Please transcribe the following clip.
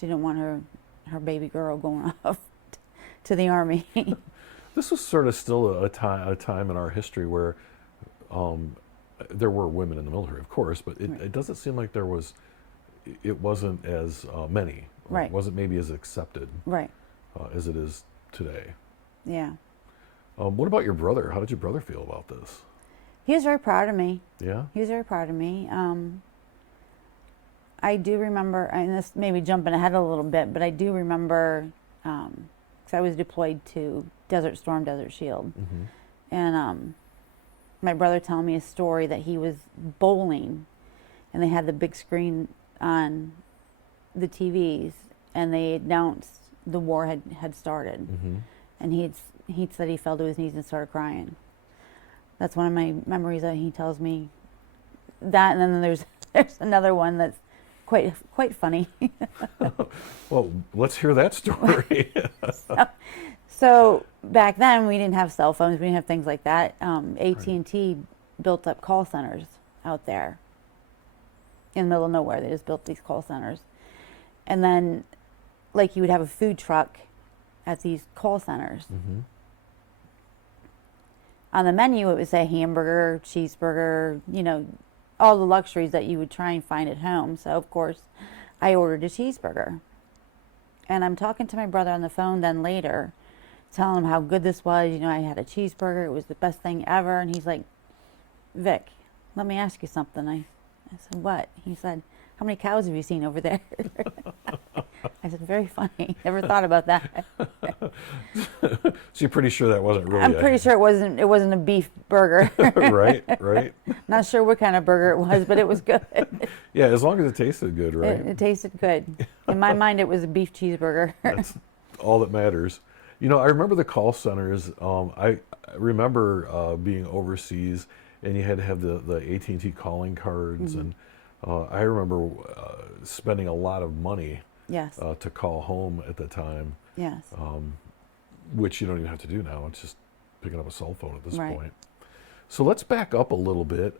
She didn't want her baby girl going off to the army. This was sort of still a time in our history where there were women in the military, of course, but Right. it doesn't seem like it wasn't as many, or Right. it wasn't maybe as accepted Right. as it is today. Yeah. What about your brother? How did your brother feel about this? He was very proud of me. Yeah? He was very proud of me. I do remember, and this may be jumping ahead a little bit, but I do remember, because I was deployed to Desert Storm, Desert Shield, Mm-hmm. and my brother telling me a story that he was bowling, and they had the big screen on the TVs, and they announced the war had started, Mm-hmm. and he said he fell to his knees and started crying. That's one of my memories that he tells me. That, and then there's another one that's quite funny. Well, let's hear that story. So back then we didn't have cell phones, we didn't have things like that. AT&T built up call centers out there in the middle of nowhere. They just built these call centers, and then like you would have a food truck at these call centers. Mm-hmm. On the menu it would say hamburger, cheeseburger, all the luxuries that you would try and find at home. So of course I ordered a cheeseburger, and I'm talking to my brother on the phone then later, telling him how good this was. I had a cheeseburger, it was the best thing ever. And he's like, Vic, let me ask you something. I said, what? He said, how many cows have you seen over there? I said, very funny, never thought about that. So you're pretty sure that wasn't really I'm pretty sure it wasn't a beef burger. right. Not sure what kind of burger it was, but it was good. Yeah, as long as it tasted good, right? It tasted good. In my mind, it was a beef cheeseburger. That's all that matters. I remember the call centers. I remember being overseas, and you had to have the AT&T calling cards, Mm-hmm. and I remember spending a lot of money Yes. to call home at the time, Yes. which you don't even have to do now. It's just picking up a cell phone at this Right. point. So let's back up a little bit.